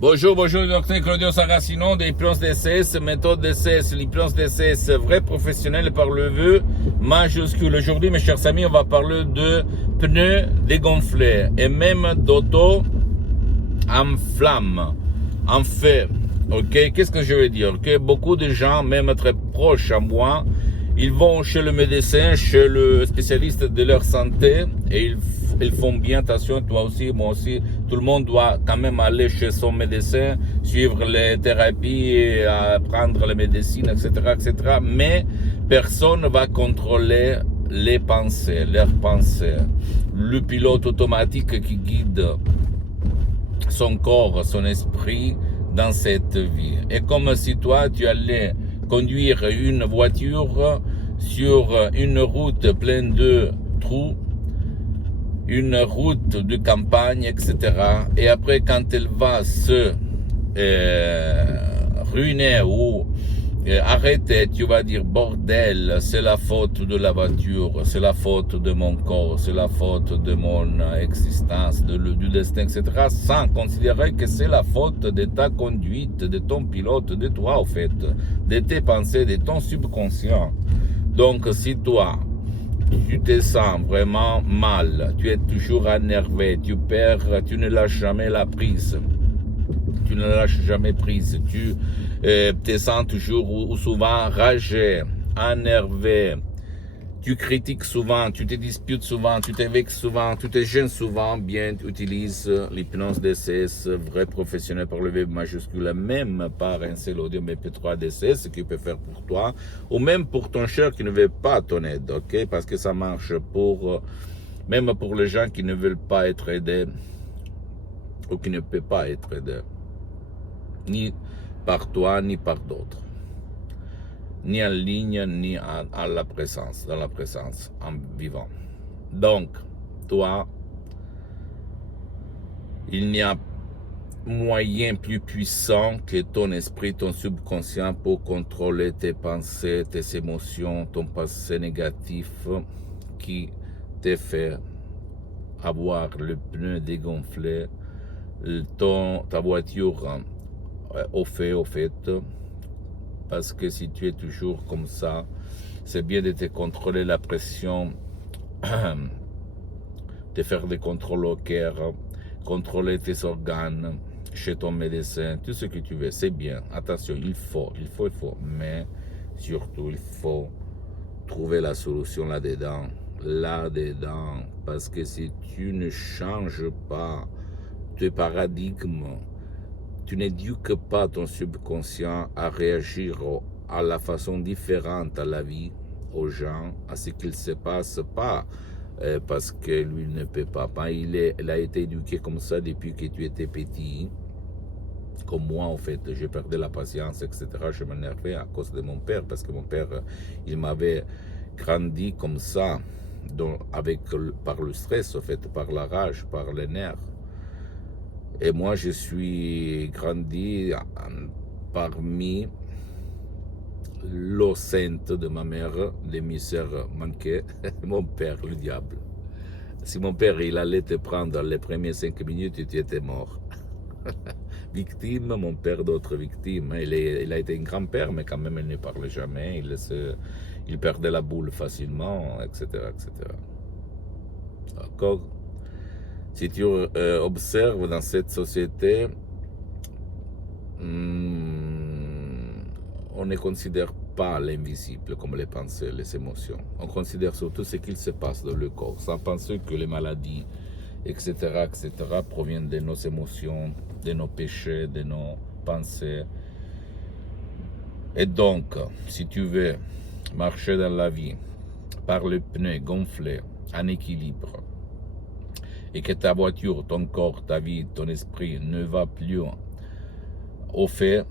Bonjour, bonjour, docteur Claudio Saracino de l'hypnose DCS, méthode DCS, l'hypnose DCS, vrai professionnel par le vœu majuscule. Aujourd'hui, mes chers amis, on va parler de pneus dégonflés et même d'auto en flamme, en feu. Ok, qu'est-ce que je veux dire? Que beaucoup de gens, même très proches à moi, ils vont chez le médecin, chez le spécialiste de leur santé et ils font bien attention, toi aussi, moi aussi. Tout le monde doit quand même aller chez son médecin, suivre les thérapies, et, prendre les médecines, etc., etc. Mais personne ne va contrôler les pensées, leurs pensées. Le pilote automatique qui guide son corps, son esprit dans cette vie. Et comme si toi, tu allais conduire une voiture sur une route pleine de trous, une route de campagne, etc. Et après, quand elle va se ruiner ou arrêter, tu vas dire, bordel, c'est la faute de la voiture, c'est la faute de mon corps, c'est la faute de mon existence, du destin, etc. Sans considérer que c'est la faute de ta conduite, de ton pilote, de toi, au fait, de tes pensées, de ton subconscient. Donc, si toi, tu te sens vraiment mal, tu es toujours énervé, tu ne lâches jamais la prise. Tu ne lâches jamais prise, tu te sens toujours ou souvent ragé, énervé, tu critiques souvent, tu te disputes souvent, tu te vexes souvent, tu te gênes souvent, bien utilise l'hypnose DCS, vrai professionnel par le V majuscule, même par un seul audio MP3 DCS qui peut faire pour toi, ou même pour ton cher qui ne veut pas ton aide, ok? Parce que ça marche pour, même pour les gens qui ne veulent pas être aidés, ou qui ne peuvent pas être aidés, ni par toi, ni par d'autres. Ni en ligne, ni à la présence, dans la présence, en vivant. Donc, toi, il n'y a moyen plus puissant que ton esprit, ton subconscient pour contrôler tes pensées, tes émotions, ton passé négatif qui te fait avoir le pneu dégonflé, ta voiture au fait, parce que si tu es toujours comme ça, c'est bien de te contrôler la pression, de faire des contrôles au cœur, contrôler tes organes chez ton médecin, tout ce que tu veux, c'est bien. Attention, il faut, mais surtout, il faut trouver la solution là-dedans, parce que si tu ne changes pas tes paradigmes, tu n'éduques pas ton subconscient à réagir à la façon différente à la vie, aux gens, à ce qu'il se passe, pas parce que lui ne peut pas. Il a été éduqué comme ça depuis que tu étais petit, comme moi en fait. J'ai perdu la patience, etc. Je m'énervais à cause de mon père, parce que mon père, il m'avait grandi comme ça, par le stress, en fait, par la rage, par les nerfs. Et moi, je suis grandi parmi l'eau sainte de ma mère, l'émissaire manqué, mon père, le diable. Si mon père, il allait te prendre dans les premières 5 minutes, tu étais mort. Victime, mon père d'autres victimes. Il a été un grand-père, mais quand même, il ne parlait jamais. Il perdait la boule facilement, etc., etc. D'accord? Si tu observes dans cette société, on ne considère pas l'invisible comme les pensées, les émotions. On considère surtout ce qu'il se passe dans le corps, sans penser que les maladies, etc., etc., proviennent de nos émotions, de nos péchés, de nos pensées. Et donc, si tu veux marcher dans la vie par le pneu gonflé, en équilibre, et que ta voiture, ton corps, ta vie, ton esprit ne va plus au fait,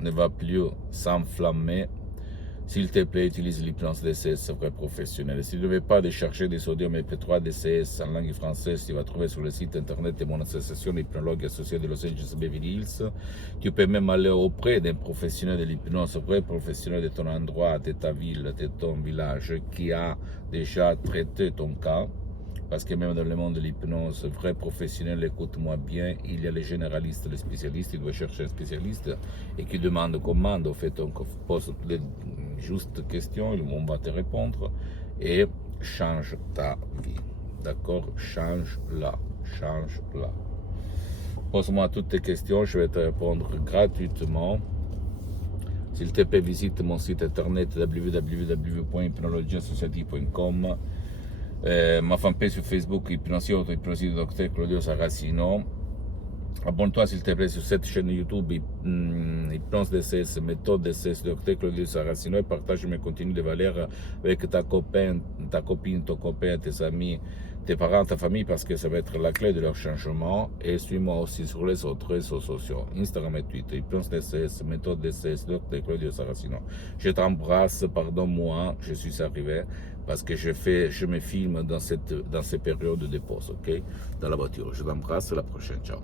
ne va plus s'enflammer, s'il te plaît, utilise l'hypnose DCS, vrai professionnel. Si tu ne veux pas décharger des sodium MP3 DCS en langue française, tu vas trouver sur le site internet de mon association d'hypnologue associée de Los Angeles Beverly Hills. Tu peux même aller auprès d'un professionnel de l'hypnose, vrai professionnel de ton endroit, de ta ville, de ton village, qui a déjà traité ton cas, parce que même dans le monde de l'hypnose, vrai professionnel, écoute-moi bien, il y a les généralistes, les spécialistes, il doit chercher un spécialiste et qui demande commande, au fait, on pose les justes questions, on va te répondre et change ta vie. D'accord? Change-la. Change-la. Pose-moi toutes tes questions, je vais te répondre gratuitement. S'il te plaît, visite mon site internet www.hypnologiassociative.com, ma fanpage sur Facebook, Hypnosie Auto-Hypnosie du Dr Claudio Saracino. Abonne-toi s'il te plaît sur cette chaîne YouTube Hypnose DCS, méthode DCS, Dr Claudio Saracino, et partage mes contenus de valeur avec ta copine, ton copain, tes amis, tes parents, ta famille, parce que ça va être la clé de leur changement. Et suis-moi aussi sur les autres réseaux sociaux, Instagram et Twitter, Hypnose DCS, méthode DCS, Dr Claudio Saracino. Je t'embrasse, pardonne-moi, je suis arrivé, parce que je me filme dans ces périodes de pause, ok, dans la voiture. Je t'embrasse, à la prochaine, ciao.